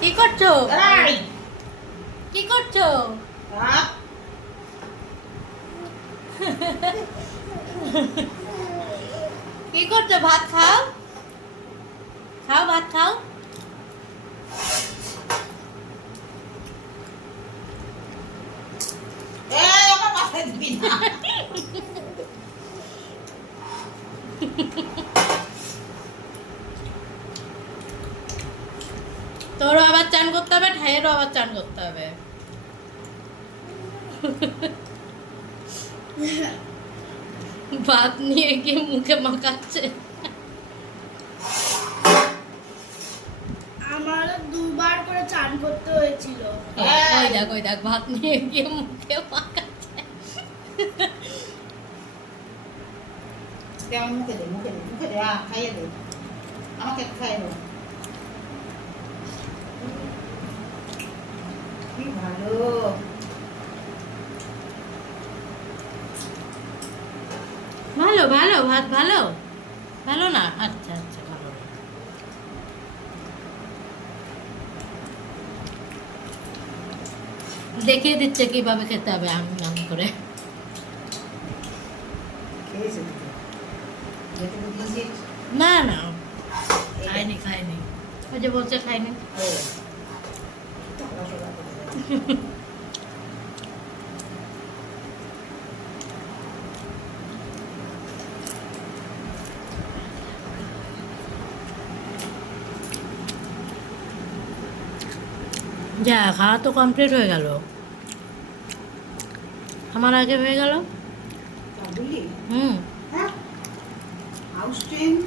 কি করছো? দাঁড়াই। কি করছো? ভাত। কি করছো? ভাত খাও, খাও ভাত খাও। এই আমার মাথায় দিবি না। তোরও আবার চান করতে হবে, ঠাইয়েরও আবার চান করতে হবে। ভাত নিয়ে গিয়ে মুখে মাখাচ্ছে। আমার দুবার করে চান করতে হয়েছিল। ওই দেখ ভাত নিয়ে গিয়ে মুখে মাখাচ্ছে। দে আমার মুখে দে, মুখে দে, মুখে দে, খাইয়ে দে। আমাকে একটু খাইয়ে দাও। কি ভালো। ভালো ভালো ভাত ভালো, ভালো না? আচ্ছা আচ্ছা ভালো। দেখিয়ে দিচ্ছে কিভাবে খেতে হবে আমি নাম করে। খেয়েছে তো। যেটুকু দিয়েছিস। না না খাইনি খাইনি, ওই যে বলছে খাইনি। ও, টাকা সোজা করে দে। যা খাওয়া তো কমপ্লিট হয়ে গেল, আমার আগে হয়ে গেল। তা বললি? হুম। হ্যাঁ, হাউস চেঞ্জ